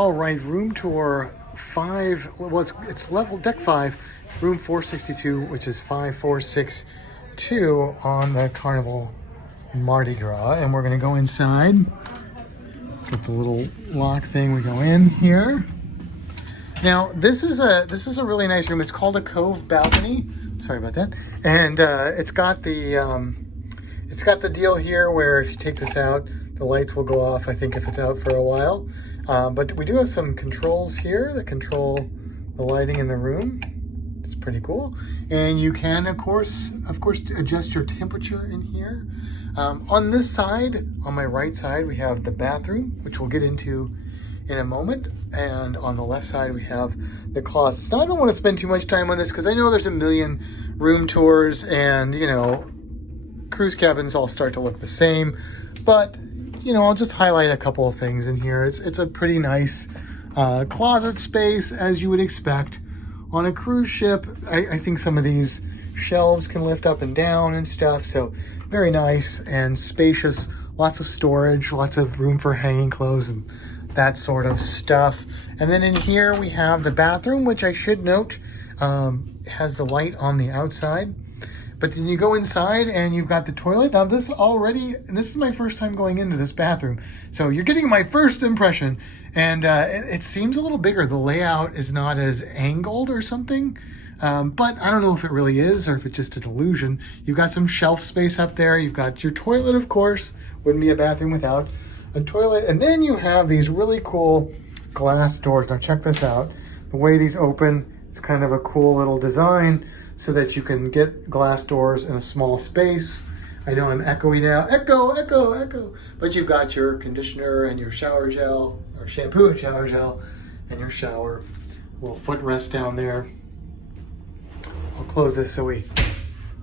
All right, room tour 5. Well, it's level deck 5, room 462, which is 5462 on the Carnival Mardi Gras, and we're gonna go inside. Get the little lock thing. We go in here. Now this is a really nice room. It's called a Cove Balcony. Sorry about that. And it's got the deal here where if you take this out, the lights will go off. I think if it's out for a while. But we do have some controls here that control the lighting in the room. It's pretty cool. And you can, of course, adjust your temperature in here. On this side, on my right side, we have the bathroom, which we'll get into in a moment. And on the left side, we have the closets. Now, I don't want to spend too much time on this because I know there's a million room tours and, you know, cruise cabins all start to look the same. But, you know, I'll just highlight a couple of things in here. It's a pretty nice closet space, as you would expect. On a cruise ship, I think some of these shelves can lift up and down and stuff. So very nice and spacious. Lots of storage, lots of room for hanging clothes and that sort of stuff. And then in here we have the bathroom, which I should note has the light on the outside. But then you go inside and you've got the toilet. Now this is my first time going into this bathroom. So you're getting my first impression. And it seems a little bigger. The layout is not as angled or something. But I don't know if it really is or if it's just an illusion. You've got some shelf space up there. You've got your toilet, of course. Wouldn't be a bathroom without a toilet. And then you have these really cool glass doors. Now check this out. The way these open, it's kind of a cool little design so that you can get glass doors in a small space. I know I'm echoey now. Echo, echo, echo. But you've got your conditioner and your shower gel, or shampoo and shower gel, and your shower. A little footrest down there. I'll close this so we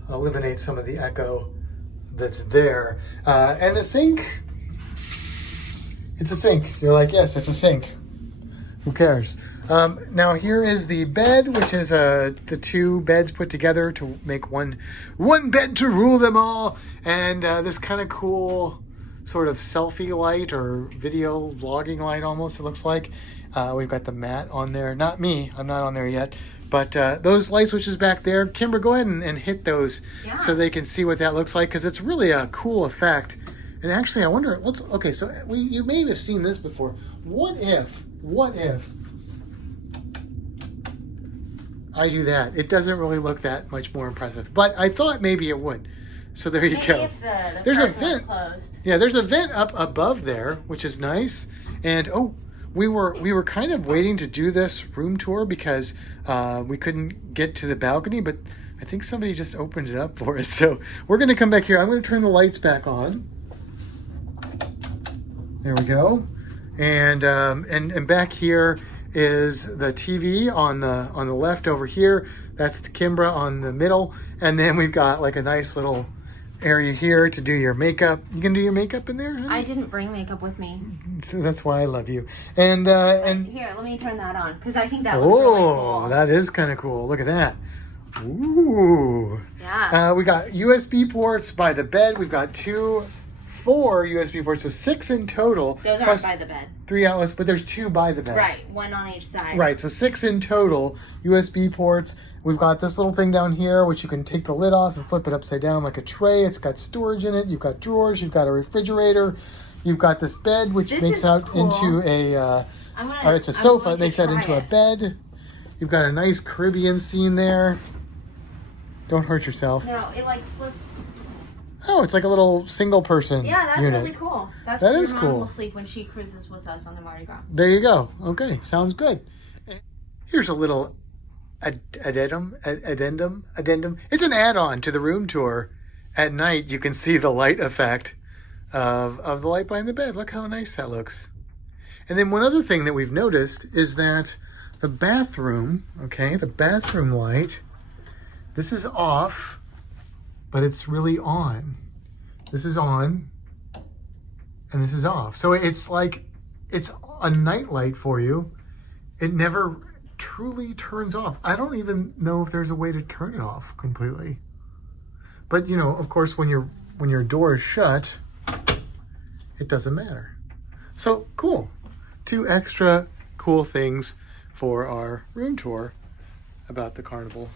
eliminate some of the echo that's there. And a sink. It's a sink. You're like, yes, it's a sink. Who cares? Now here is the bed, which is the two beds put together to make one bed to rule them all. And this kind of cool sort of selfie light or video vlogging light almost, it looks like. We've got the mat on there. Not me. I'm not on there yet. But those light switches back there, Kimber, go ahead and hit those so they can see what that looks like, because it's really a cool effect. And actually, I wonder, okay, so you may have seen this before. What if I do that? It doesn't really look that much more impressive, but I thought maybe it would. So there you go. If the there's a vent. Closed. Yeah, there's a vent up above there, which is nice. And we were kind of waiting to do this room tour because we couldn't get to the balcony, but I think somebody just opened it up for us. So we're going to come back here. I'm going to turn the lights back on. There we go. And back here is the TV on the left over here. That's the Kimbra on the middle. And then we've got like a nice little area here to do your makeup. You can do your makeup in there, honey? I didn't bring makeup with me. So that's why I love you. And here, let me turn that on because I think that looks really cool. Oh, that is kind of cool. Look at that. Ooh. Yeah. We got USB ports by the bed. We've got 4 USB ports, so 6 in total. Those aren't by the bed. 3 outlets, but there's 2 by the bed. Right, 1 on each side. Right, so 6 in total USB ports. We've got this little thing down here, which you can take the lid off and flip it upside down like a tray. It's got storage in it. You've got drawers. You've got a refrigerator. You've got this bed, which makes out into a, it's a sofa. It makes that into a bed. You've got a nice Caribbean scene there. Don't hurt yourself. No, it like flips. Oh, it's like a little single person Yeah, that's unit. really cool. That is Mom cool. will sleep when she cruises with us on the Mardi Gras. There you go. Okay, sounds good. Here's a little addendum. It's an add-on to the room tour. At night, you can see the light effect of the light behind the bed. Look how nice that looks. And then one other thing that we've noticed is that the bathroom, the bathroom light, this is off, but it's really on. This is on, and this is off. So it's like, it's a night light for you. It never truly turns off. I don't even know if there's a way to turn it off completely. But, you know, of course, when your door is shut, it doesn't matter. So, cool. 2 extra cool things for our room tour about the carnival.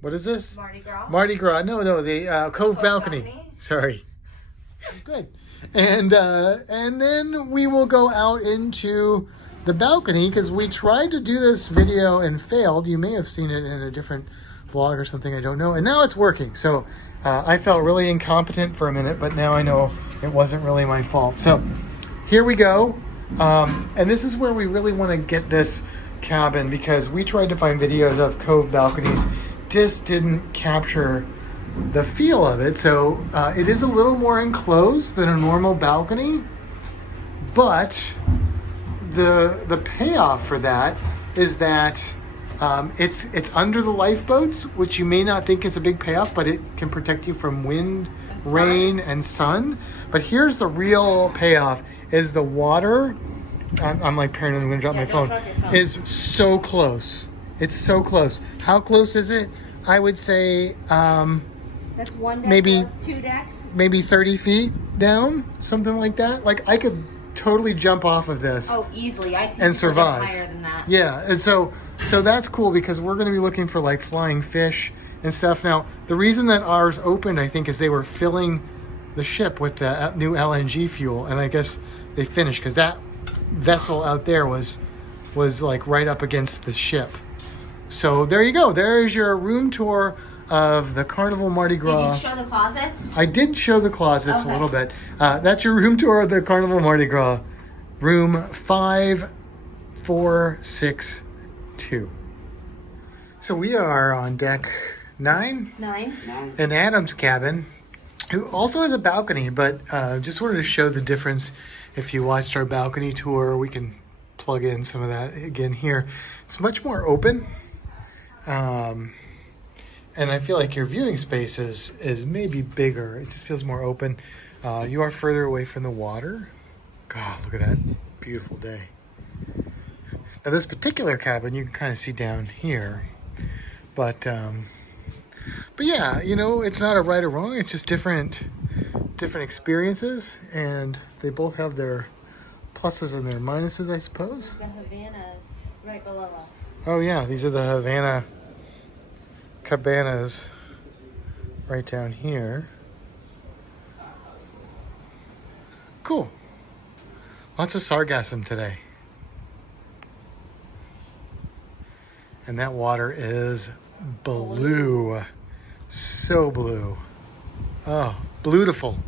What is this? Mardi Gras. Mardi Gras. No, the Cove Balcony. Sorry. Good. And then we will go out into the balcony because we tried to do this video and failed. You may have seen it in a different vlog or something, I don't know. And now it's working. So I felt really incompetent for a minute, but now I know it wasn't really my fault. So here we go. And this is where we really want to get this cabin because we tried to find videos of Cove balconies. Just didn't capture the feel of it. So it is a little more enclosed than a normal balcony, but the payoff for that is that it's under the lifeboats, which you may not think is a big payoff, but it can protect you from wind, rain, and sun. But here's the real payoff: is the water. I'm like paranoid. I'm gonna drop my phone. Drop your phone. Is so close. It's so close. How close is it? I would say That's one deck. maybe- plus 2 decks. maybe 30 feet down, something like that. Like I could totally jump off of this. Oh, easily. I've seen And people get survive. higher than that. Yeah, and so that's cool because we're going to be looking for like flying fish and stuff. Now, the reason that ours opened, I think, is they were filling the ship with the new LNG fuel, and I guess they finished because that vessel out there was like right up against the ship. So there you go. There is your room tour of the Carnival Mardi Gras. Did you show the closets? I did show the closets a Okay. little bit. That's your room tour of the Carnival Mardi Gras, room 5462. So we are on deck 9 9. in Adam's cabin, who also has a balcony, but just wanted to show the difference. If you watched our balcony tour, we can plug in some of that again here. It's much more open. And I feel like your viewing space is maybe bigger. It just feels more open. You are further away from the water. God, look at that beautiful day. Now this particular cabin, you can kind of see down here. But yeah, you know, it's not a right or wrong. It's just different experiences. And they both have their pluses and their minuses, I suppose. The Havanas right below us. Oh yeah, these are the Havana cabanas right down here. Cool. Lots of sargassum today. And that water is blue. So blue. Oh, beautiful.